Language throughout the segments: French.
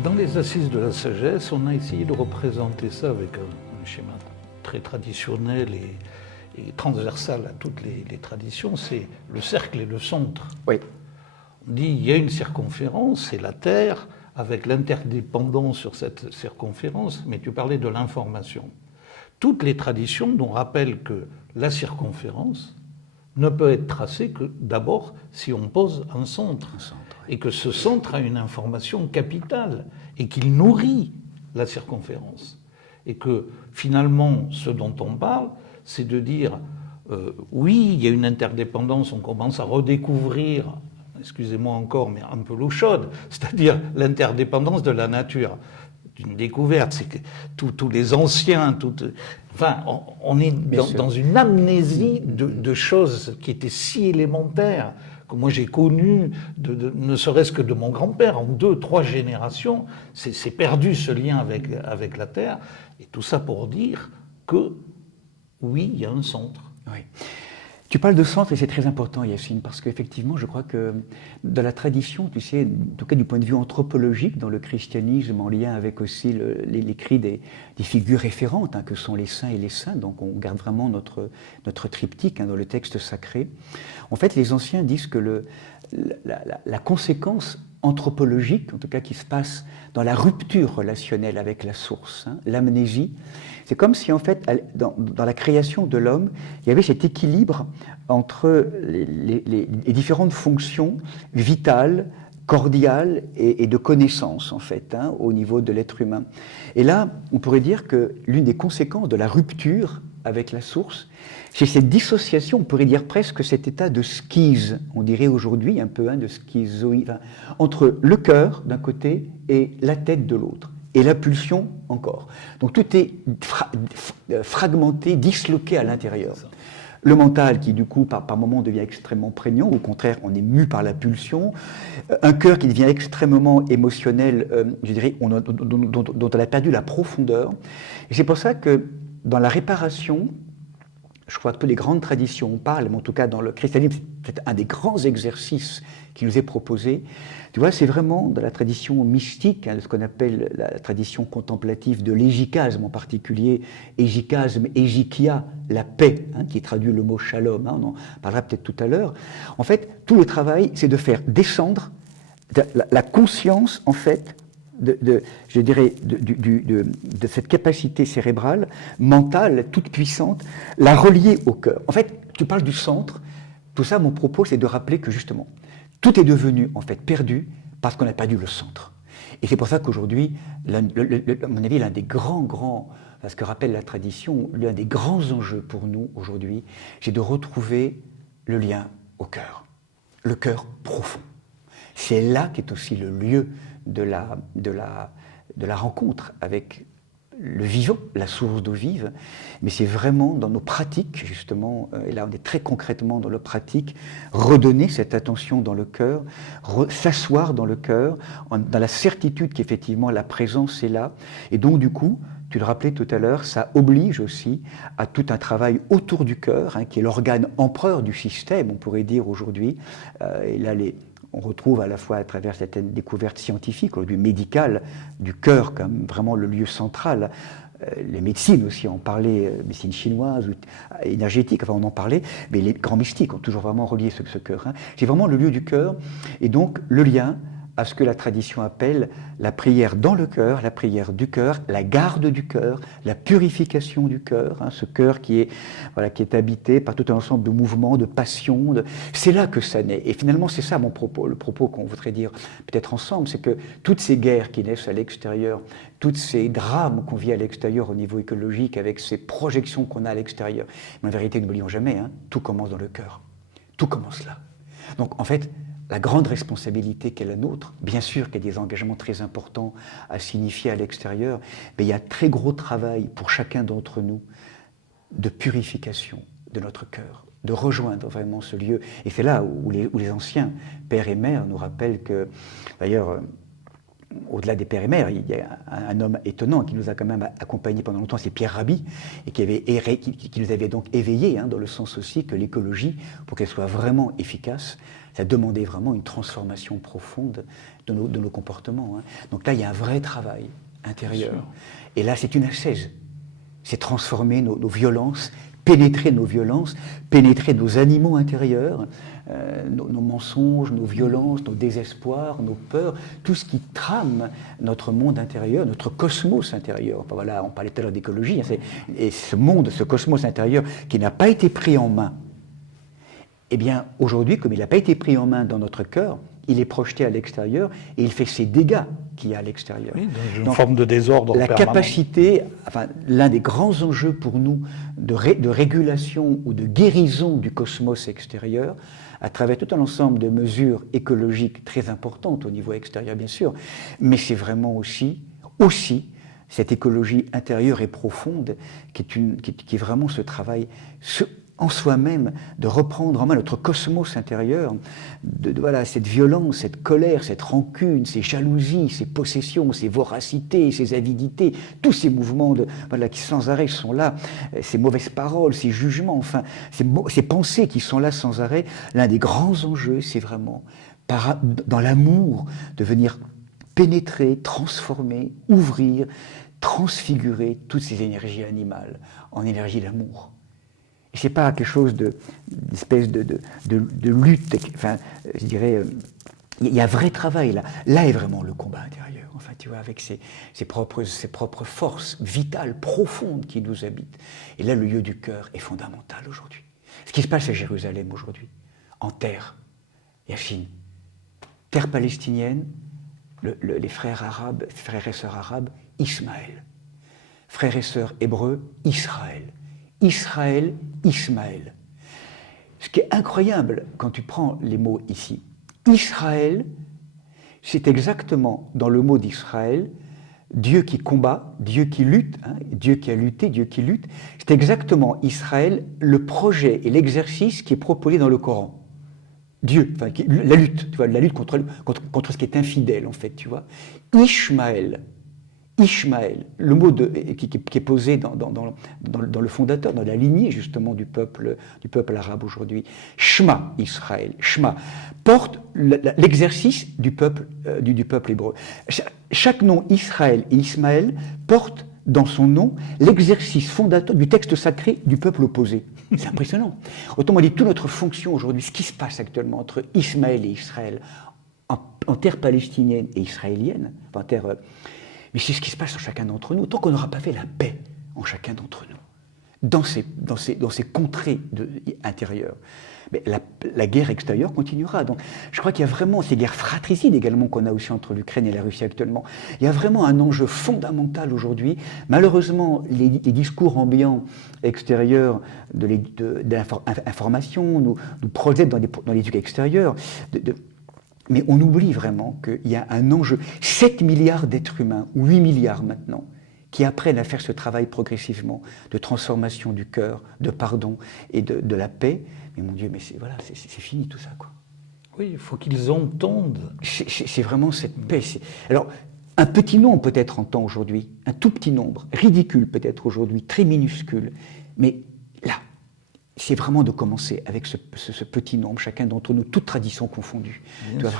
Dans les Assises de la sagesse, on a essayé de représenter ça avec un schéma très traditionnel et transversal à toutes les traditions, c'est le cercle et le centre. Oui. On dit il y a une circonférence, c'est la Terre, avec l'interdépendance sur cette circonférence, mais tu parlais de l'information. Toutes les traditions nous rappellent que la circonférence ne peut être tracée que d'abord si on pose un centre. Et que ce centre a une information capitale et qu'il nourrit la circonférence. Et que finalement, ce dont on parle, c'est de dire oui, il y a une interdépendance, on commence à redécouvrir, excusez-moi encore, mais un peu l'eau chaude, c'est-à-dire l'interdépendance de la nature. Une découverte, c'est que tous les anciens, enfin, on est dans une amnésie de choses qui étaient si élémentaires que moi j'ai connues, ne serait-ce que de mon grand-père, en 2, 3 générations, c'est perdu ce lien avec la Terre, et tout ça pour dire que, oui, il y a un centre. Oui. Tu parles de centre et c'est très important, Yacine, parce qu'effectivement, je crois que dans la tradition, tu sais, en tout cas du point de vue anthropologique, dans le christianisme, en lien avec aussi l'écrit des figures référentes, que sont les saints et les saints, donc on garde vraiment notre triptyque dans le texte sacré. En fait, les anciens disent que la conséquence anthropologique, en tout cas qui se passe dans la rupture relationnelle avec la source, l'amnésie, c'est comme si en fait, dans la création de l'homme, il y avait cet équilibre entre les différentes fonctions vitales, cordiales et de connaissance en fait, au niveau de l'être humain. Et là, on pourrait dire que l'une des conséquences de la rupture avec la source, c'est cette dissociation, on pourrait dire presque cet état de schise, on dirait aujourd'hui un peu de schizoïde, entre le cœur d'un côté et la tête de l'autre, et la pulsion encore. Donc tout est fragmenté, disloqué à l'intérieur. Le mental qui du coup par moments devient extrêmement prégnant, au contraire on est mu par la pulsion, un cœur qui devient extrêmement émotionnel, je dirais, dont on a perdu la profondeur. Et c'est pour ça que dans la réparation, je crois que toutes les grandes traditions en parlent, mais en tout cas dans le christianisme, c'est un des grands exercices qui nous est proposé. Tu vois, c'est vraiment dans la tradition mystique, de ce qu'on appelle la tradition contemplative de l'égikasme en particulier, égikasme, égikia, la paix, qui traduit le mot shalom, on en parlera peut-être tout à l'heure. En fait, tout le travail, c'est de faire descendre la conscience, en fait, je dirais, de cette capacité cérébrale, mentale, toute puissante, la relier au cœur. En fait, tu parles du centre, tout ça, mon propos, c'est de rappeler que justement, tout est devenu, en fait, perdu parce qu'on a perdu le centre. Et c'est pour ça qu'aujourd'hui, à mon avis, l'un des grands, ce que rappelle la tradition, l'un des grands enjeux pour nous aujourd'hui, c'est de retrouver le lien au cœur, le cœur profond. C'est là qu'est aussi le lieu de la rencontre avec le vivant, la source d'eau vive, mais c'est vraiment dans nos pratiques, justement, et là on est très concrètement dans le pratique, redonner cette attention dans le cœur, s'asseoir dans le cœur, dans la certitude qu'effectivement la présence est là, et donc du coup, tu le rappelais tout à l'heure, ça oblige aussi à tout un travail autour du cœur, qui est l'organe empereur du système, on pourrait dire aujourd'hui, et là on retrouve à la fois à travers certaines découvertes scientifiques, aujourd'hui médicales, du cœur comme vraiment le lieu central. Les médecines aussi en parlaient, médecine chinoise, ou énergétique, enfin on en parlait, mais les grands mystiques ont toujours vraiment relié ce cœur. C'est vraiment le lieu du cœur, et donc le lien à ce que la tradition appelle la prière dans le cœur, la prière du cœur, la garde du cœur, la purification du cœur, ce cœur qui est habité par tout un ensemble de mouvements, de passions. C'est là que ça naît. Et finalement, c'est ça mon propos. Le propos qu'on voudrait dire peut-être ensemble, c'est que toutes ces guerres qui naissent à l'extérieur, tous ces drames qu'on vit à l'extérieur au niveau écologique, avec ces projections qu'on a à l'extérieur, mais en vérité, n'oublions jamais, tout commence dans le cœur. Tout commence là. Donc en fait, la grande responsabilité qu'est la nôtre, bien sûr qu'il y a des engagements très importants à signifier à l'extérieur, mais il y a un très gros travail pour chacun d'entre nous de purification de notre cœur, de rejoindre vraiment ce lieu. Et c'est là où les anciens, pères et mères, nous rappellent que, d'ailleurs, au-delà des pères et mères, il y a un homme étonnant qui nous a quand même accompagnés pendant longtemps, c'est Pierre Rabhi, et qui nous avait donc éveillés, dans le sens aussi que l'écologie, pour qu'elle soit vraiment efficace, ça demandait vraiment une transformation profonde de nos comportements. Donc là, il y a un vrai travail intérieur. Et là, c'est une ascèse. C'est transformer nos violences, pénétrer nos violences, pénétrer nos animaux intérieurs, nos mensonges, nos violences, nos désespoirs, nos peurs, tout ce qui trame notre monde intérieur, notre cosmos intérieur. Enfin, voilà, on parlait tout à l'heure d'écologie, et ce monde, ce cosmos intérieur qui n'a pas été pris en main, eh bien, aujourd'hui, comme il n'a pas été pris en main dans notre cœur, il est projeté à l'extérieur et il fait ses dégâts qu'il y a à l'extérieur. Oui, dans une forme de désordre la permanent. Capacité, enfin, l'un des grands enjeux pour nous de régulation ou de guérison du cosmos extérieur, à travers tout un ensemble de mesures écologiques très importantes au niveau extérieur, bien sûr, mais c'est vraiment aussi cette écologie intérieure et profonde qui est vraiment ce travail en soi-même, de reprendre en main notre cosmos intérieur, voilà, cette violence, cette colère, cette rancune, ces jalousies, ces possessions, ces voracités, ces avidités, tous ces mouvements qui sans arrêt sont là, ces mauvaises paroles, ces jugements, enfin, ces pensées qui sont là sans arrêt. L'un des grands enjeux, c'est vraiment, dans l'amour, de venir pénétrer, transformer, ouvrir, transfigurer toutes ces énergies animales en énergie d'amour. Et c'est pas quelque chose d'espèce de lutte, enfin, je dirais, il y a un vrai travail là. Là est vraiment le combat intérieur, enfin, tu vois, avec ses propres forces vitales, profondes qui nous habitent. Et là, le lieu du cœur est fondamental aujourd'hui. Ce qui se passe à Jérusalem aujourd'hui, en terre, Yacine, terre palestinienne, les frères arabes, frères et sœurs arabes, Ismaël. Frères et sœurs hébreux, Israël. Israël, Ismaël. Ce qui est incroyable quand tu prends les mots ici, Israël, c'est exactement dans le mot d'Israël, Dieu qui combat, Dieu qui lutte, Dieu qui a lutté, Dieu qui lutte, c'est exactement Israël, le projet et l'exercice qui est proposé dans le Coran. Dieu, enfin, la lutte, tu vois, la lutte contre ce qui est infidèle, en fait, tu vois. Ishmaël, le mot qui est posé dans le fondateur, dans la lignée justement du peuple arabe aujourd'hui. Shema, Israël, Shema, porte l'exercice du peuple hébreu. Chaque nom, Israël et Ismaël, porte dans son nom l'exercice fondateur du texte sacré du peuple opposé. C'est impressionnant. Autrement dit, toute notre fonction aujourd'hui, ce qui se passe actuellement entre Ismaël et Israël, en terre palestinienne et israélienne, en terre... Mais c'est ce qui se passe en chacun d'entre nous, tant qu'on n'aura pas fait la paix en chacun d'entre nous, dans ces contrées intérieures. Mais la guerre extérieure continuera. Donc, je crois qu'il y a vraiment ces guerres fratricides également qu'on a aussi entre l'Ukraine et la Russie actuellement. Il y a vraiment un enjeu fondamental aujourd'hui. Malheureusement, les discours ambiants extérieurs de l'information nous projettent dans les éducs extérieurs. Mais on oublie vraiment qu'il y a un enjeu. 7 milliards d'êtres humains, ou 8 milliards maintenant, qui apprennent à faire ce travail progressivement de transformation du cœur, de pardon et de la paix. Mais mon Dieu, mais c'est fini tout ça, quoi. Oui, il faut qu'ils entendent. C'est vraiment cette paix. Alors, un petit nombre peut-être entend aujourd'hui, un tout petit nombre, ridicule peut-être aujourd'hui, très minuscule, mais là, c'est vraiment de commencer avec ce petit nombre, chacun d'entre nous, toutes traditions confondues. Tu vois,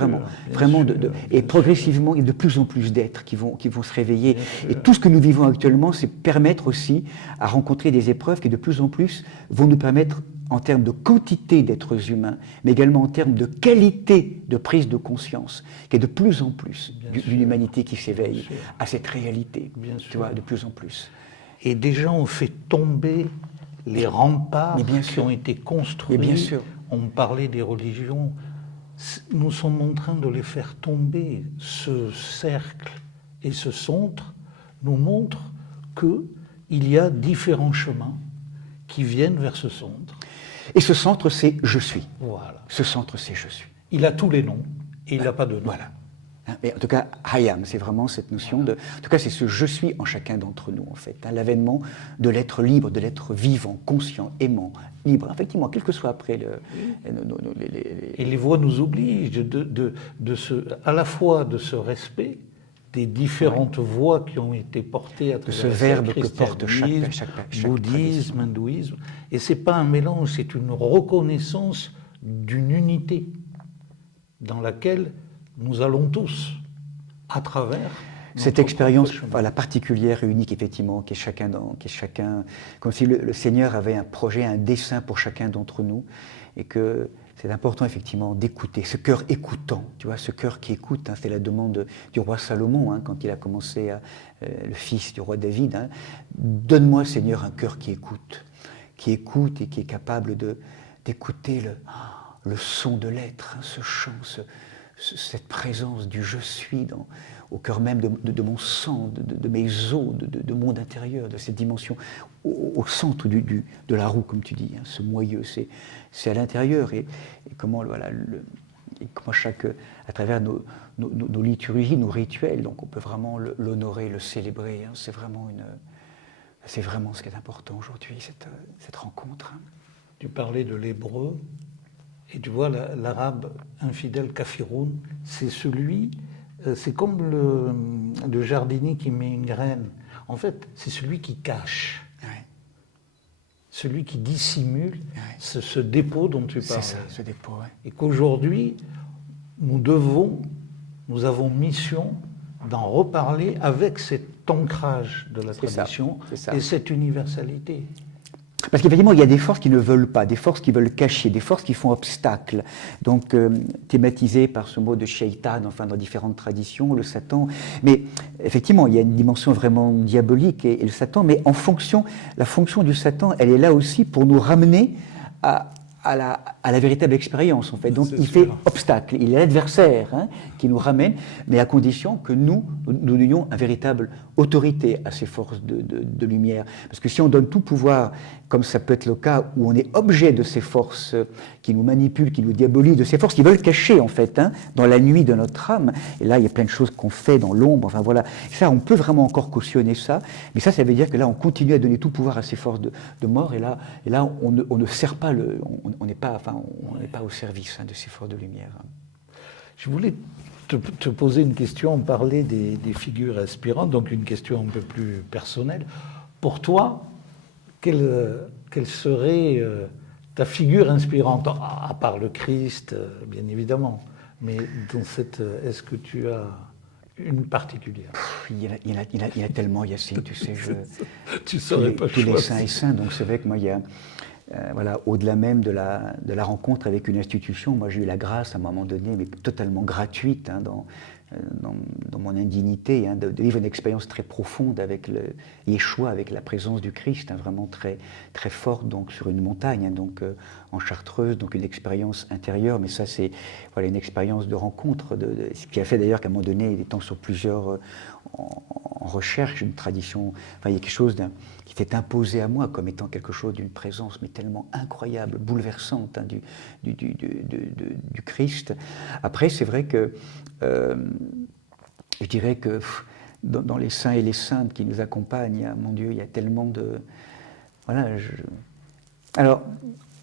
vraiment et progressivement, il y a de plus en plus d'êtres qui vont se réveiller. Et tout ce que nous vivons actuellement, c'est permettre aussi à rencontrer des épreuves qui de plus en plus vont nous permettre, en termes de quantité d'êtres humains, mais également en termes de qualité de prise de conscience, qu'il y a de plus en plus d'une humanité qui s'éveille à cette réalité, tu vois, de plus en plus. Et déjà, on fait tomber les remparts qui ont été construits. Mais bien sûr. On parlait des religions. Nous sommes en train de les faire tomber. Ce cercle et ce centre nous montrent qu'il y a différents chemins qui viennent vers ce centre. Et ce centre, c'est « je suis ». Voilà. Ce centre, c'est « je suis ». Il a tous les noms et il n'a pas de nom. Voilà. Mais en tout cas, Hayam, c'est vraiment cette notion de... En tout cas, c'est ce « je suis » en chacun d'entre nous, en fait. L'avènement de l'être libre, de l'être vivant, conscient, aimant, libre. Effectivement, quel que soit après Et les voix nous obligent à la fois de ce respect des différentes voix qui ont été portées à travers ce verbe que porte chaque bouddhisme, hindouisme. Et ce n'est pas un mélange, c'est une reconnaissance d'une unité dans laquelle nous allons tous, à travers cette expérience particulière et unique, effectivement, qui est chacun, comme si le Seigneur avait un projet, un dessein pour chacun d'entre nous, et que c'est important, effectivement, d'écouter, ce cœur écoutant, tu vois, ce cœur qui écoute, hein, c'est la demande du roi Salomon, hein, quand il a commencé, le fils du roi David, hein, donne-moi, Seigneur, un cœur qui écoute et qui est capable d'écouter le son de l'être, hein, ce chant, cette présence du je suis au cœur même de mon sang, de mes os, de mon intérieur, de cette dimension, au centre de la roue, comme tu dis, hein, ce moyeu, c'est à l'intérieur. Et comment, voilà, comment à travers nos liturgies, nos rituels, donc on peut vraiment l'honorer, le célébrer. Hein, c'est vraiment ce qui est important aujourd'hui, cette rencontre. Hein. Tu parlais de l'hébreu. Et tu vois, l'arabe infidèle kafiroun, c'est comme le jardinier qui met une graine. En fait, c'est celui qui cache, celui qui dissimule ce dépôt dont tu parles. C'est ça, ce dépôt, ouais. Et qu'aujourd'hui, nous avons mission d'en reparler avec cet ancrage de la tradition et cette universalité. Parce qu'effectivement, il y a des forces qui ne veulent pas, des forces qui veulent cacher, des forces qui font obstacle. Donc, thématisé par ce mot de shaitan, enfin, dans différentes traditions, le Satan. Mais effectivement, il y a une dimension vraiment diabolique et le Satan, mais la fonction du Satan, elle est là aussi pour nous ramener à la véritable expérience, en fait. Donc, il fait obstacle. Il est l'adversaire, hein, qui nous ramène, mais à condition que nous ayons une véritable autorité à ces forces de lumière. Parce que si on donne tout pouvoir, comme ça peut être le cas, où on est objet de ces forces qui nous manipulent, qui nous diabolisent, de ces forces qui veulent cacher, en fait, hein, dans la nuit de notre âme, et là, il y a plein de choses qu'on fait dans l'ombre, enfin voilà. Ça, on peut vraiment encore cautionner ça, mais ça veut dire que là, on continue à donner tout pouvoir à ces forces de mort, et là on ne sert pas on n'est pas au service, hein, de ces forces de lumière. Je voulais te poser une question, parler des figures inspirantes, donc une question un peu plus personnelle. Pour toi, quelle serait ta figure inspirante, à part le Christ, bien évidemment, mais est-ce que tu as une particulière? Il y en a tellement, Yacine, tu sais, tu saurais pas tous les saints et saints, donc c'est vrai que moi, il y a... voilà, au-delà même de la rencontre avec une institution, moi j'ai eu la grâce à un moment donné, mais totalement gratuite, hein, dans mon indignité, hein, de vivre une expérience très profonde avec Yeshua, avec la présence du Christ, hein, vraiment très, très forte, donc sur une montagne, hein, donc en Chartreuse, donc une expérience intérieure, mais ça c'est voilà, une expérience de rencontre, ce qui a fait d'ailleurs qu'à un moment donné, étant sur plusieurs en recherche, une tradition, enfin il y a quelque chose qui s'est imposé à moi comme étant quelque chose d'une présence mais tellement incroyable, bouleversante, hein, du Christ. Après, c'est vrai que je dirais que dans les saints et les saintes qui nous accompagnent, mon Dieu, il y a tellement de... Voilà, alors,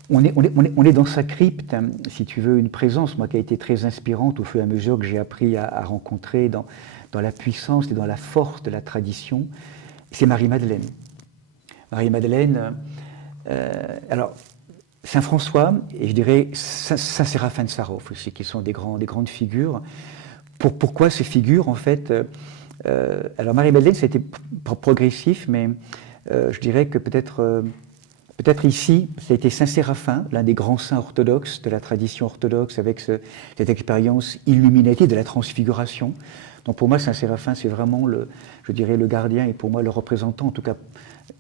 on est dans sa crypte, hein, si tu veux, une présence, moi, qui a été très inspirante au fur et à mesure que j'ai appris à rencontrer dans la puissance et dans la force de la tradition, c'est Marie-Madeleine. Marie-Madeleine, alors, Saint-François, et je dirais Saint-Séraphin de Sarov aussi, qui sont des grandes figures. Pourquoi ces figures, en fait alors Marie-Madeleine, ça a été progressif, mais je dirais que peut-être ici, ça a été Saint-Séraphin, l'un des grands saints orthodoxes de la tradition orthodoxe, avec cette expérience illuminative de la transfiguration. Donc pour moi, Saint-Séraphin, c'est vraiment, je dirais, le gardien et pour moi le représentant, en tout cas,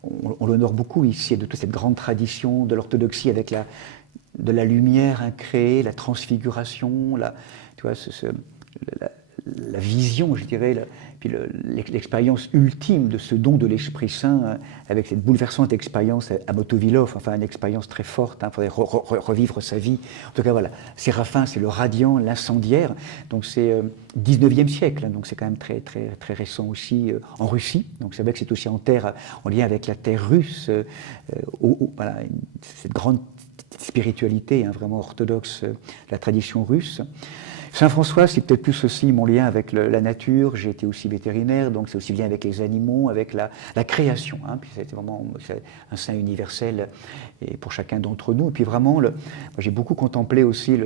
on l'honore beaucoup ici, de toute cette grande tradition de l'orthodoxie avec de la lumière incréée, la transfiguration, tu vois, la vision, je dirais, puis l'expérience ultime de ce don de l'Esprit Saint, avec cette bouleversante expérience à Motovilov, enfin une expérience très forte, il faudrait revivre sa vie. En tout cas, voilà, Séraphin, c'est le radiant, l'incendiaire, donc c'est 19e siècle, hein, donc c'est quand même très, très, très récent aussi en Russie, donc c'est vrai que c'est aussi en lien avec la terre russe, voilà, cette grande spiritualité, hein, vraiment orthodoxe, la tradition russe. Saint François, c'est peut-être plus aussi mon lien avec la nature. J'ai été aussi vétérinaire, donc c'est aussi le lien avec les animaux, avec la création. Hein. Puis c'est vraiment un saint universel et pour chacun d'entre nous. Et puis vraiment, moi, j'ai beaucoup contemplé aussi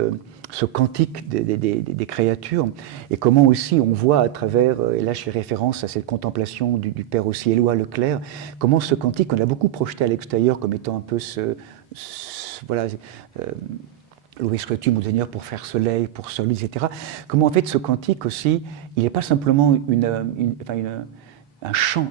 ce cantique des créatures et comment aussi on voit à travers, et là je fais référence à cette contemplation du père aussi Éloi Leclerc, comment ce cantique, on l'a beaucoup projeté à l'extérieur comme étant un peu voilà, loué sois-tu, mon Seigneur, pour faire soleil, pour celui, etc. Comment en fait ce cantique aussi, il n'est pas simplement un chant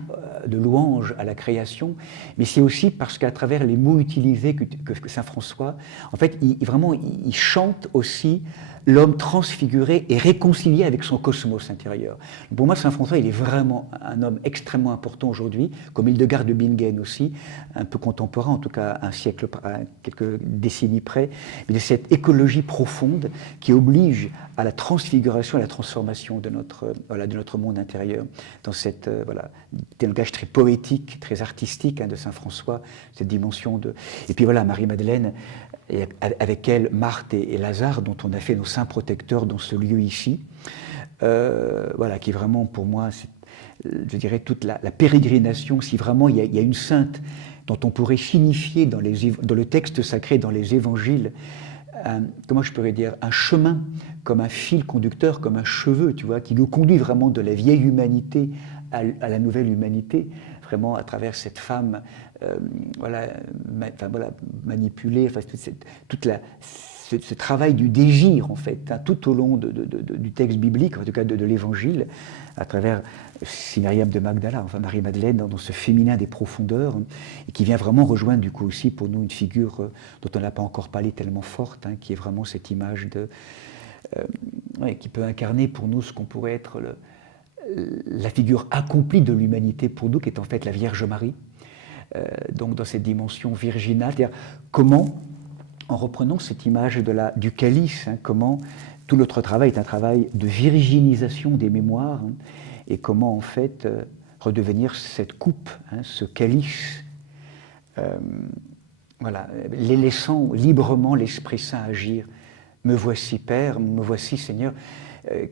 de louange à la création, mais c'est aussi parce qu'à travers les mots utilisés que saint François, en fait, il chante aussi l'homme transfiguré et réconcilié avec son cosmos intérieur. Pour moi, saint François, il est vraiment un homme extrêmement important aujourd'hui, comme Hildegard de Bingen aussi, un peu contemporain, en tout cas un siècle, quelques décennies près, mais de cette écologie profonde qui oblige à la transfiguration, à la transformation de notre monde intérieur, dans cette langage très poétique, très artistique de saint François, cette dimension de... Et puis voilà, Marie-Madeleine, et avec elle, Marthe et Lazare, dont on a fait nos saints protecteurs dans ce lieu ici, qui est vraiment pour moi, je dirais, toute la pérégrination, si vraiment il y a une sainte dont on pourrait signifier dans le texte sacré, dans les évangiles, comment je pourrais dire, un chemin, comme un fil conducteur, comme un cheveu, tu vois, qui nous conduit vraiment de la vieille humanité à la nouvelle humanité, vraiment à travers cette femme manipulée, ce travail du désir, en fait, tout au long du texte biblique, en tout cas de l'Évangile, à travers Myriam de Magdala, enfin Marie-Madeleine, dans ce féminin des profondeurs, et qui vient vraiment rejoindre du coup aussi pour nous une figure dont on n'a pas encore parlé tellement forte, qui est vraiment cette image qui peut incarner pour nous ce qu'on pourrait être la figure accomplie de l'humanité pour nous, qui est en fait la Vierge Marie, donc dans cette dimension virginale, c'est-à-dire comment, en reprenant cette image du calice, comment tout notre travail est un travail de virginisation des mémoires, et comment en fait redevenir cette coupe, ce calice, les laissant librement l'Esprit Saint agir. Me voici Père, me voici Seigneur,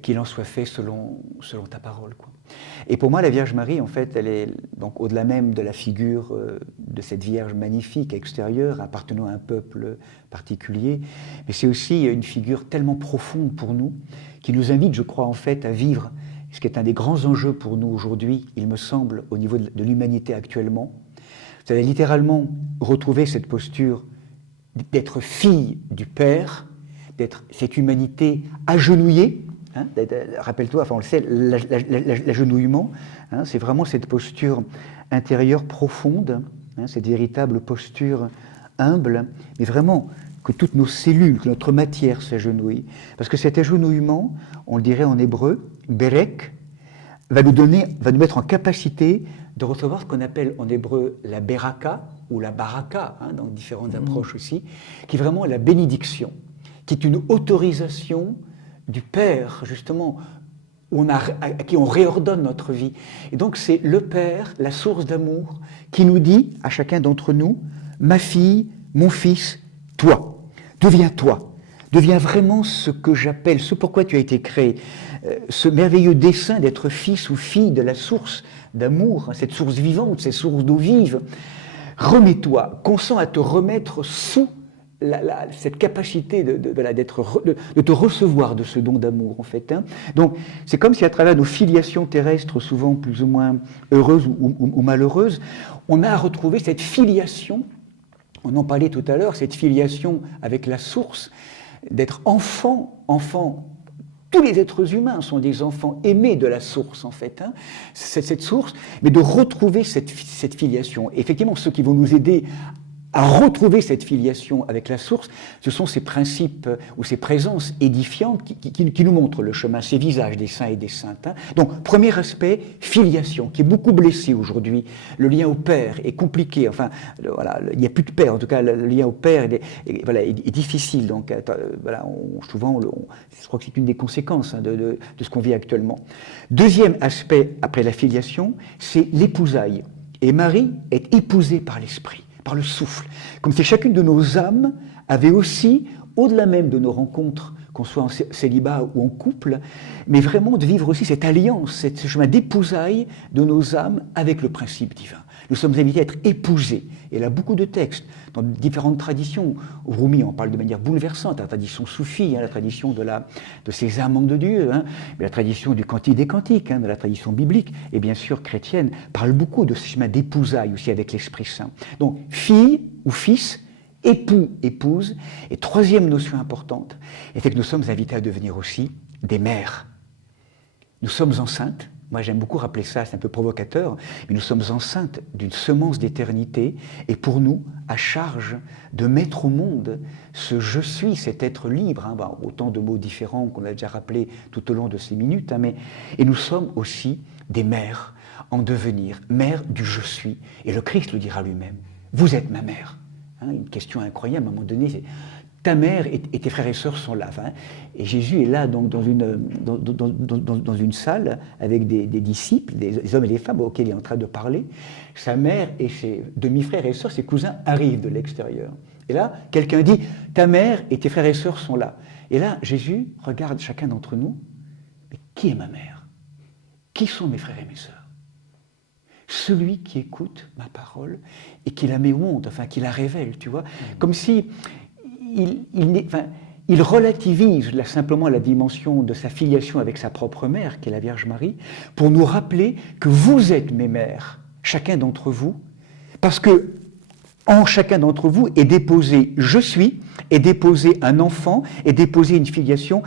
qu'il en soit fait selon ta parole, quoi. Et pour moi, la Vierge Marie, en fait, elle est donc au-delà même de la figure de cette Vierge magnifique extérieure, appartenant à un peuple particulier, mais c'est aussi une figure tellement profonde pour nous, qui nous invite, je crois, en fait, à vivre ce qui est un des grands enjeux pour nous aujourd'hui, il me semble, au niveau de l'humanité actuellement. Vous allez littéralement retrouver cette posture d'être fille du Père, d'être cette humanité agenouillée. Rappelle-toi, enfin on le sait, l'agenouillement, c'est vraiment cette posture intérieure profonde, cette véritable posture humble, mais vraiment que toutes nos cellules, que notre matière s'agenouille. Parce que cet agenouillement, on le dirait en hébreu, berek, va nous mettre en capacité de recevoir ce qu'on appelle en hébreu la beraka, ou la baraka, dans différentes approches aussi, qui est vraiment la bénédiction, qui est une autorisation du Père, justement, à qui on réordonne notre vie. Et donc c'est le Père, la source d'amour, qui nous dit, à chacun d'entre nous, ma fille, mon fils, toi, deviens vraiment ce que j'appelle, ce pourquoi tu as été créé, ce merveilleux dessein d'être fils ou fille de la source d'amour, cette source vivante, cette source d'eau vive. Remets-toi, consens à te remettre sous cette capacité de te recevoir de ce don d'amour, en fait. Donc, c'est comme si à travers nos filiations terrestres, souvent plus ou moins heureuses ou malheureuses, on a à retrouver cette filiation, on en parlait tout à l'heure, cette filiation avec la source, d'être enfant. Tous les êtres humains sont des enfants aimés de la source, en fait, cette source, mais de retrouver cette filiation. Et effectivement, ceux qui vont nous aider à retrouver cette filiation avec la source, ce sont ces principes ou ces présences édifiantes qui nous montrent le chemin, ces visages des saints et des saintes. Donc, premier aspect, filiation, qui est beaucoup blessé aujourd'hui. Le lien au Père est compliqué, enfin, il n'y a plus de Père, en tout cas, le lien au Père est difficile. Donc, souvent, je crois que c'est une des conséquences de ce qu'on vit actuellement. Deuxième aspect, après la filiation, c'est l'épousaille. Et Marie est épousée par l'Esprit, par le souffle, comme si chacune de nos âmes avait aussi, au-delà même de nos rencontres qu'on soit en célibat ou en couple, mais vraiment de vivre aussi cette alliance, ce chemin d'épousailles de nos âmes avec le principe divin. Nous sommes invités à être épousés. Et là, beaucoup de textes, dans différentes traditions. Rumi en parle de manière bouleversante, la tradition soufie, la tradition de ces amants de Dieu, mais la tradition du Cantique des Cantiques, de la tradition biblique, et bien sûr chrétienne, parle beaucoup de ce chemin d'épousailles aussi avec l'Esprit Saint. Donc, fille ou fils, époux, épouse. Et troisième notion importante, c'est que nous sommes invités à devenir aussi des mères. Nous sommes enceintes. Moi, j'aime beaucoup rappeler ça, c'est un peu provocateur, mais nous sommes enceintes d'une semence d'éternité, et pour nous, à charge de mettre au monde ce « je suis », cet être libre, autant de mots différents qu'on a déjà rappelés tout au long de ces minutes, et nous sommes aussi des mères en devenir, mères du « je suis », et le Christ le dira lui-même, « vous êtes ma mère ». Une question incroyable, à un moment donné, c'est ta mère et tes frères et sœurs sont là. Et Jésus est là donc, dans une salle avec des disciples, des hommes et des femmes auxquels il est en train de parler. Sa mère et ses demi-frères et sœurs, ses cousins, arrivent de l'extérieur. Et là, quelqu'un dit « ta mère et tes frères et sœurs sont là ». Et là, Jésus regarde chacun d'entre nous. Mais qui est ma mère? Qui sont mes frères et mes sœurs? Celui qui écoute ma parole et qui la met au monde, enfin qui la révèle, tu vois. Comme si il relativise là, simplement la dimension de sa filiation avec sa propre mère, qui est la Vierge Marie, pour nous rappeler que vous êtes mes mères, chacun d'entre vous, parce que en chacun d'entre vous est déposé « je suis », est déposé un enfant, est déposé une filiation,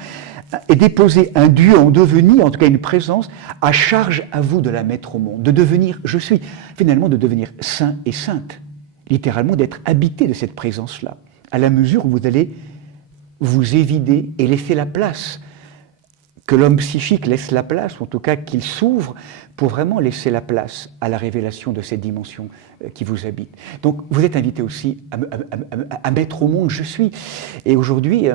est déposé un Dieu en devenir, en tout cas une présence, à charge à vous de la mettre au monde, de devenir « je suis », finalement de devenir saint et sainte, littéralement d'être habité de cette présence-là, à la mesure où vous allez vous évider et laisser la place, que l'homme psychique laisse la place, ou en tout cas qu'il s'ouvre pour vraiment laisser la place à la révélation de cette dimension qui vous habite. Donc vous êtes invité aussi à mettre au monde « je suis ». Et aujourd'hui,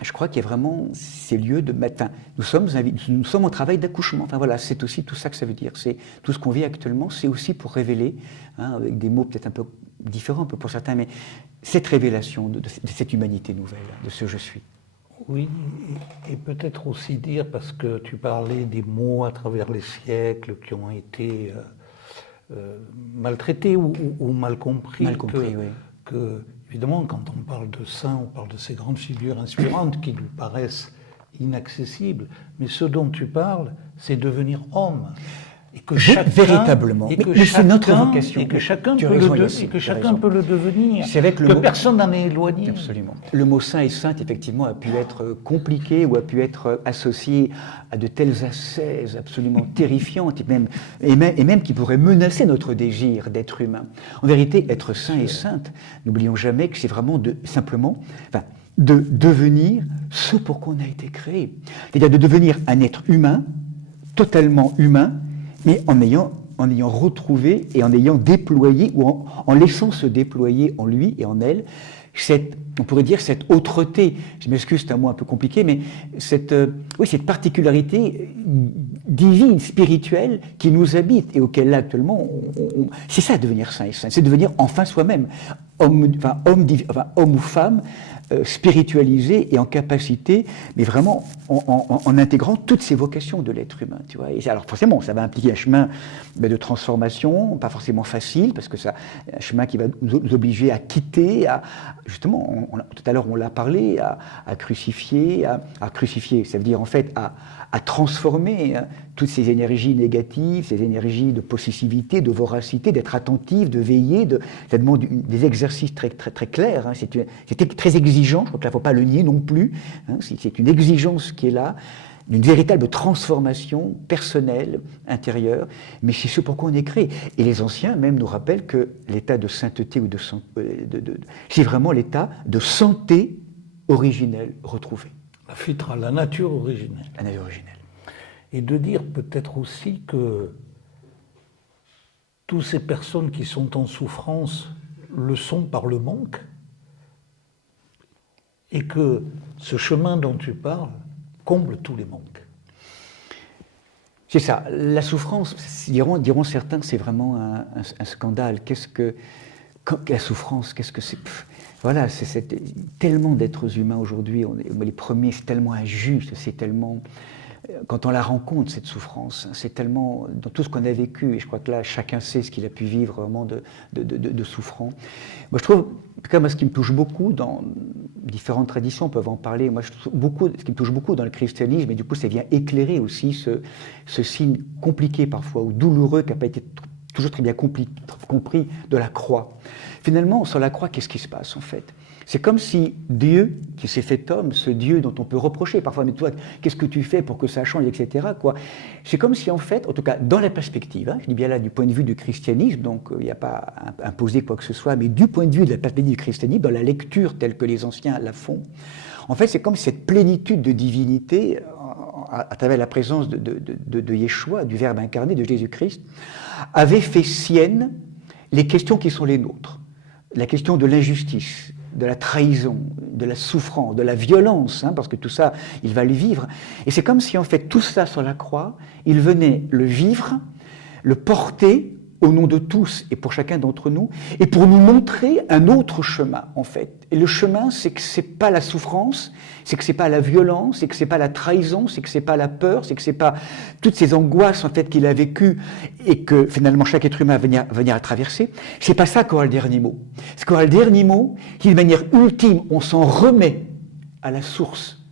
je crois qu'il y a vraiment ces lieux de matin. Nous sommes en travail d'accouchement. Enfin voilà, c'est aussi tout ça que ça veut dire. C'est tout ce qu'on vit actuellement, c'est aussi pour révéler, avec des mots peut-être un peu différents, un peu pour certains, mais cette révélation de cette humanité nouvelle, de ce je suis. Oui, et peut-être aussi dire, parce que tu parlais des mots à travers les siècles qui ont été maltraités ou mal compris. Mal compris, oui. Que, évidemment, quand on parle de saints, on parle de ces grandes figures inspirantes qui nous paraissent inaccessibles. Mais ce dont tu parles, c'est devenir homme. Et que véritablement. Mais c'est notre vocation. Et que chacun peut le devenir. C'est avec que personne n'en est éloigné. Absolument. Le mot saint et sainte, effectivement, a pu être compliqué ou a pu être associé à de telles ascèses absolument terrifiantes et même qui pourraient menacer notre désir d'être humain. En vérité, être saint et sainte, n'oublions jamais que c'est vraiment de devenir ce pour quoi on a été créé. C'est-à-dire de devenir un être humain, totalement humain, mais en ayant retrouvé et en ayant déployé, ou en laissant se déployer en lui et en elle, on pourrait dire cette autreté, je m'excuse, c'est un mot un peu compliqué, mais cette particularité divine, spirituelle, qui nous habite et auquel là actuellement, c'est ça devenir saint et sainte, c'est devenir enfin soi-même, homme ou femme, spiritualisé et en capacité, mais vraiment en intégrant toutes ces vocations de l'être humain. Tu vois. Et alors forcément, ça va impliquer un chemin de transformation, pas forcément facile, parce que c'est un chemin qui va nous obliger à quitter, justement, tout à l'heure on l'a parlé, à crucifier, ça veut dire en fait à transformer toutes ces énergies négatives, ces énergies de possessivité, de voracité, d'être attentif, de veiller, ça demande des exercices très, très, très clairs. C'était très exigeant, je crois qu'il ne faut pas le nier non plus. C'est une exigence qui est là, d'une véritable transformation personnelle, intérieure, mais c'est ce pourquoi on est créé. Et les anciens même nous rappellent que l'état de sainteté c'est vraiment l'état de santé originelle retrouvée. La nature originelle. La nature originelle. Et de dire peut-être aussi que toutes ces personnes qui sont en souffrance le sont par le manque, et que ce chemin dont tu parles comble tous les manques. C'est ça. La souffrance, diront certains, c'est vraiment un scandale. La souffrance, qu'est-ce que c'est? Voilà, tellement d'êtres humains aujourd'hui, les premiers, c'est tellement injuste, c'est tellement... Quand on la rencontre, cette souffrance, c'est tellement dans tout ce qu'on a vécu, et je crois que là, chacun sait ce qu'il a pu vivre vraiment de souffrant. Moi, je trouve, en tout cas, moi, ce qui me touche beaucoup dans différentes traditions, on peut en parler, moi, ce qui me touche beaucoup dans le christianisme, et du coup, ça vient éclairer aussi ce signe compliqué parfois, ou douloureux, qui n'a pas été toujours très bien compris de la croix. Finalement, sur la croix, qu'est-ce qui se passe en fait ? C'est comme si Dieu, qui s'est fait homme, ce Dieu dont on peut reprocher parfois, mais toi, qu'est-ce que tu fais pour que ça change, etc. C'est comme si en fait, en tout cas dans la perspective, je dis bien là du point de vue du christianisme, donc il n'y a pas à imposer quoi que ce soit, mais du point de vue de la perspective du christianisme, dans la lecture telle que les anciens la font, en fait c'est comme si cette plénitude de divinité, à travers la présence de Yeshua, du Verbe incarné, de Jésus-Christ, avait fait sienne les questions qui sont les nôtres. La question de l'injustice, de la trahison, de la souffrance, de la violence, parce que tout ça, il va le vivre. Et c'est comme si, en fait, tout ça sur la croix, il venait le vivre, le porter au nom de tous et pour chacun d'entre nous, et pour nous montrer un autre chemin, en fait. Et le chemin, c'est que c'est pas la souffrance, c'est que c'est pas la violence, c'est que c'est pas la trahison, c'est que c'est pas la peur, c'est que c'est pas toutes ces angoisses, en fait, qu'il a vécues et que, finalement, chaque être humain va venir à traverser. C'est pas ça qu'aura le dernier mot. Ce qu'aura le dernier mot, qui, de manière ultime, on s'en remet à la source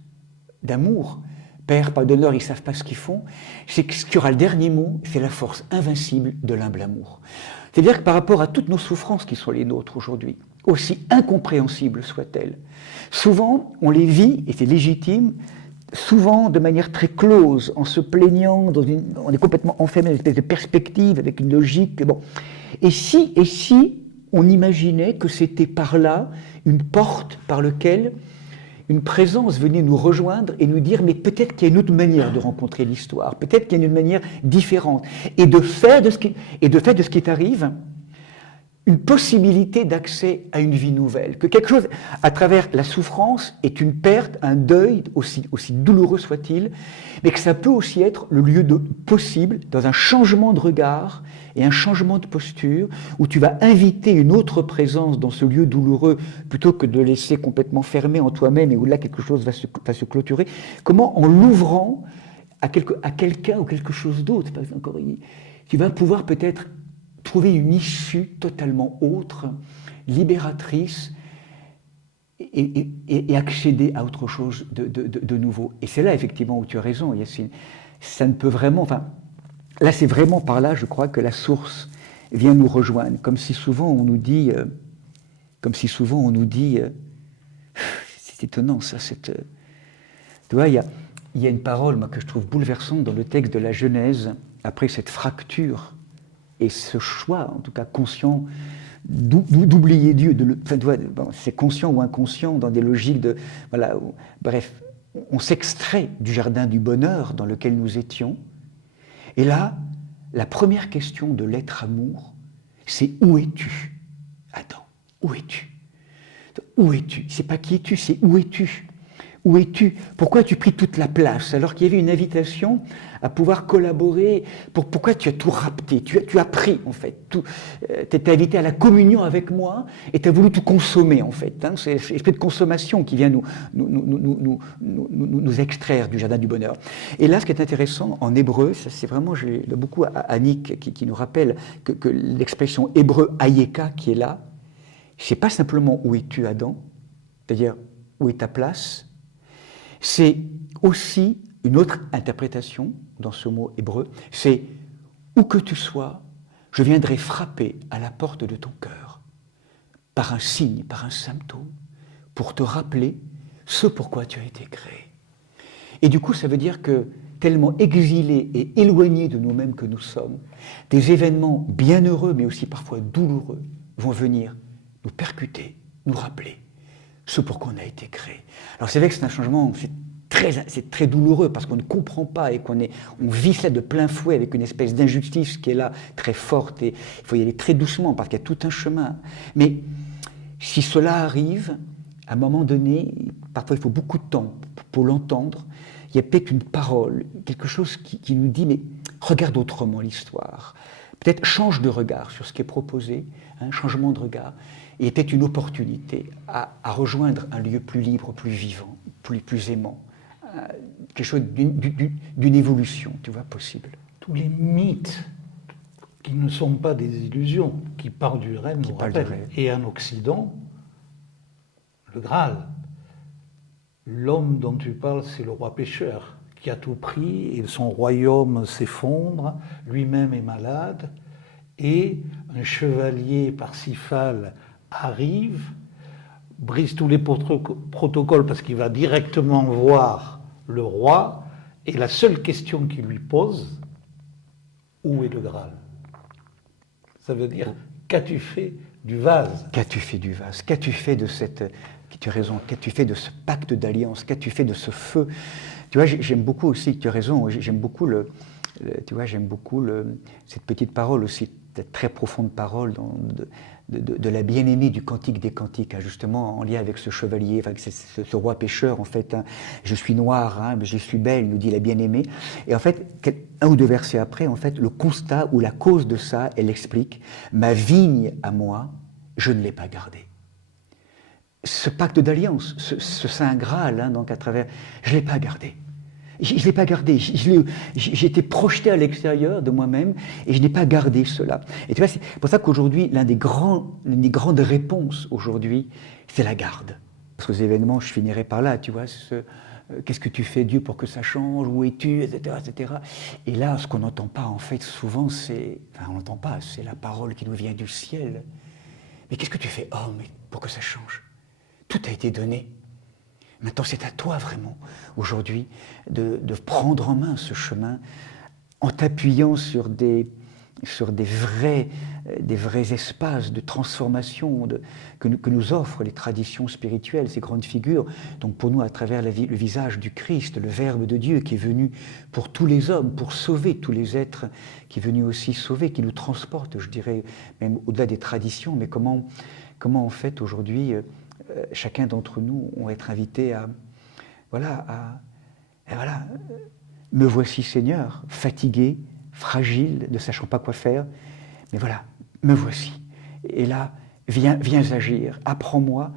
d'amour. Père, pardonne-leur, ils ne savent pas ce qu'ils font. C'est que ce qui aura le dernier mot, c'est la force invincible de l'humble amour. C'est-à-dire que par rapport à toutes nos souffrances qui sont les nôtres aujourd'hui, aussi incompréhensibles soient-elles, souvent on les vit, et c'est légitime, souvent de manière très close, en se plaignant, on est complètement enfermé dans une espèce de perspective, avec une logique. Bon. Et si on imaginait que c'était par là une porte par laquelle une présence venait nous rejoindre et nous dire mais peut-être qu'il y a une autre manière de rencontrer l'histoire, peut-être qu'il y a une manière différente, et de faire de ce qui t'arrive une possibilité d'accès à une vie nouvelle, que quelque chose à travers la souffrance est une perte, un deuil, aussi douloureux soit-il, mais que ça peut aussi être le lieu possible dans un changement de regard et un changement de posture, où tu vas inviter une autre présence dans ce lieu douloureux, plutôt que de laisser complètement fermé en toi-même et où là quelque chose va se clôturer. Comment, en l'ouvrant à quelqu'un ou quelque chose d'autre, par exemple, tu vas pouvoir peut-être trouver une issue totalement autre, libératrice, et accéder à autre chose de nouveau. Et c'est là, effectivement, où tu as raison, Yacine. Ça ne peut vraiment... Là, c'est vraiment par là, je crois, que la source vient nous rejoindre. Comme si souvent on nous dit... c'est étonnant, ça. Tu vois, il y a une parole, moi, que je trouve bouleversante dans le texte de la Genèse, après cette fracture et ce choix, en tout cas conscient, d'oublier Dieu. C'est conscient ou inconscient dans des logiques de... Voilà, bref, on s'extrait du jardin du bonheur dans lequel nous étions. Et là, la première question de l'être amour, c'est où es-tu, Adam ? Où es-tu ? Où es-tu ? C'est pas qui es-tu, c'est où es-tu ? Où es-tu ? Pourquoi as-tu pris toute la place alors qu'il y avait une invitation à pouvoir collaborer ? Pourquoi tu as tout rapté ? Tu as pris, en fait. Tu étais invité à la communion avec moi et tu as voulu tout consommer, en fait. C'est l'esprit de consommation qui vient nous extraire du jardin du bonheur. Et là, ce qui est intéressant, en hébreu, ça, c'est vraiment, je l'ai beaucoup à Annick qui nous rappelle que l'expression hébreu ayeka qui est là, c'est pas simplement où es-tu, Adam, c'est-à-dire où est ta place. C'est aussi une autre interprétation dans ce mot hébreu, c'est où que tu sois, je viendrai frapper à la porte de ton cœur, par un signe, par un symptôme, pour te rappeler ce pourquoi tu as été créé. Et du coup, ça veut dire que tellement exilés et éloignés de nous-mêmes que nous sommes, des événements bienheureux, mais aussi parfois douloureux, vont venir nous percuter, nous rappeler ce pour quoi on a été créé. Alors c'est vrai que c'est un changement, c'est très douloureux parce qu'on ne comprend pas et on vit cela de plein fouet avec une espèce d'injustice qui est là, très forte, et il faut y aller très doucement parce qu'il y a tout un chemin. Mais si cela arrive, à un moment donné, parfois il faut beaucoup de temps pour l'entendre, il y a peut-être une parole, quelque chose qui nous dit, mais regarde autrement l'histoire. Peut-être change de regard sur ce qui est proposé, un changement de regard. était une opportunité à rejoindre un lieu plus libre, plus vivant, plus aimant, quelque chose d'une évolution, tu vois, possible. Tous les mythes qui ne sont pas des illusions, qui parlent du rêve, nous rappellent. Et en Occident, le Graal, l'homme dont tu parles, c'est le roi pécheur, qui a tout pris, et son royaume s'effondre, lui-même est malade, et un chevalier Parsifal arrive, brise tous les protocoles parce qu'il va directement voir le roi, et la seule question qu'il lui pose, où est le Graal? Ça veut dire, qu'as-tu fait du vase? Qu'as-tu fait du vase? Qu'as-tu fait de cette... Tu as raison, qu'as-tu fait de ce pacte d'alliance? Qu'as-tu fait de ce feu? Tu vois, j'aime beaucoup aussi, tu as raison, j'aime beaucoup tu vois, j'aime beaucoup cette petite parole aussi, cette très profonde parole de la bien-aimée du Cantique des Cantiques, hein, justement en lien avec ce chevalier, enfin, ce roi pécheur en fait. Hein, je suis noir, hein, mais je suis belle, nous dit la bien-aimée. Et en fait, un ou deux versets après, en fait, le constat ou la cause de ça, elle explique: ma vigne à moi, je ne l'ai pas gardée. Ce pacte d'alliance, ce Saint Graal, hein, donc à travers, je ne l'ai pas gardé. Je ne l'ai pas gardé. J'ai été projeté à l'extérieur de moi-même et je n'ai pas gardé cela. Et tu vois, c'est pour ça qu'aujourd'hui, l'une des grandes réponses aujourd'hui, c'est la garde. Parce que les événements, je finirai par là, tu vois, qu'est-ce que tu fais, Dieu, pour que ça change, où es-tu, etc., etc. Et là, ce qu'on n'entend pas, en fait, souvent, on n'entend pas, c'est la parole qui nous vient du ciel. Mais qu'est-ce que tu fais, homme, pour que ça change? Tout a été donné. Maintenant, c'est à toi vraiment, aujourd'hui, de prendre en main ce chemin en t'appuyant sur des vrais espaces de transformation que nous offrent les traditions spirituelles, ces grandes figures. Donc pour nous, à travers le visage du Christ, le Verbe de Dieu qui est venu pour tous les hommes, pour sauver tous les êtres, qui est venu aussi sauver, qui nous transporte, je dirais, même au-delà des traditions, mais comment en fait aujourd'hui chacun d'entre nous on va être invité à me voici Seigneur, fatigué, fragile, ne sachant pas quoi faire, mais voilà, me voici. Et là, viens agir, apprends-moi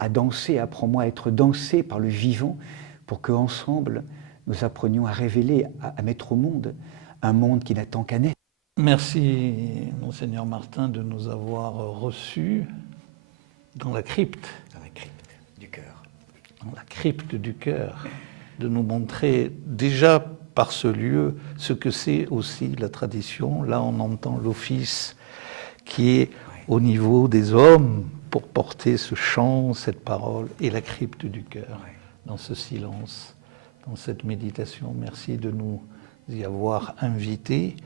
à danser, apprends-moi à être dansé par le vivant, pour qu'ensemble, nous apprenions à révéler, à mettre au monde un monde qui n'attend qu'à naître. Merci, Monseigneur Martin, de nous avoir reçus dans la crypte. Dans la crypte du cœur. Dans la crypte du cœur. De nous montrer déjà par ce lieu ce que c'est aussi la tradition. Là, on entend l'office qui est au niveau des hommes pour porter ce chant, cette parole et la crypte du cœur dans ce silence, dans cette méditation. Merci de nous y avoir invités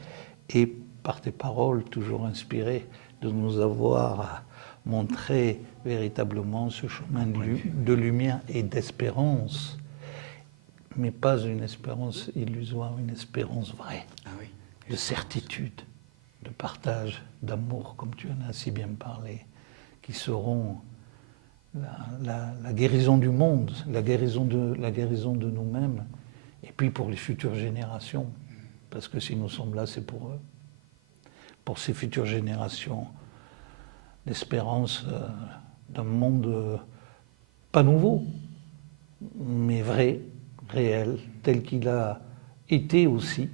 et par tes paroles toujours inspirées, de nous avoir montré véritablement ce chemin de lumière et d'espérance, mais pas une espérance illusoire, une espérance vraie, de certitude, de partage, d'amour, comme tu en as si bien parlé, qui seront la guérison du monde, la guérison de nous-mêmes, et puis pour les futures générations, parce que si nous sommes là, c'est pour eux, pour ces futures générations, l'espérance d'un monde pas nouveau, mais vrai, réel, tel qu'il a été aussi,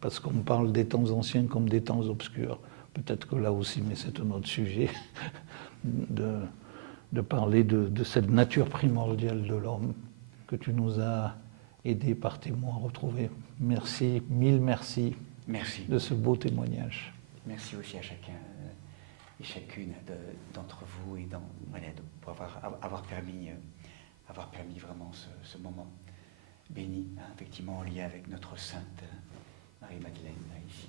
parce qu'on parle des temps anciens comme des temps obscurs. Peut-être que là aussi, mais c'est un autre sujet, de parler de cette nature primordiale de l'homme que tu nous as aidés par tes mots à retrouver. Merci, mille merci, de ce beau témoignage. Merci aussi à chacun et chacune d'entre vous et pour avoir permis vraiment ce moment béni, hein, effectivement en lien avec notre sainte Marie-Madeleine ici.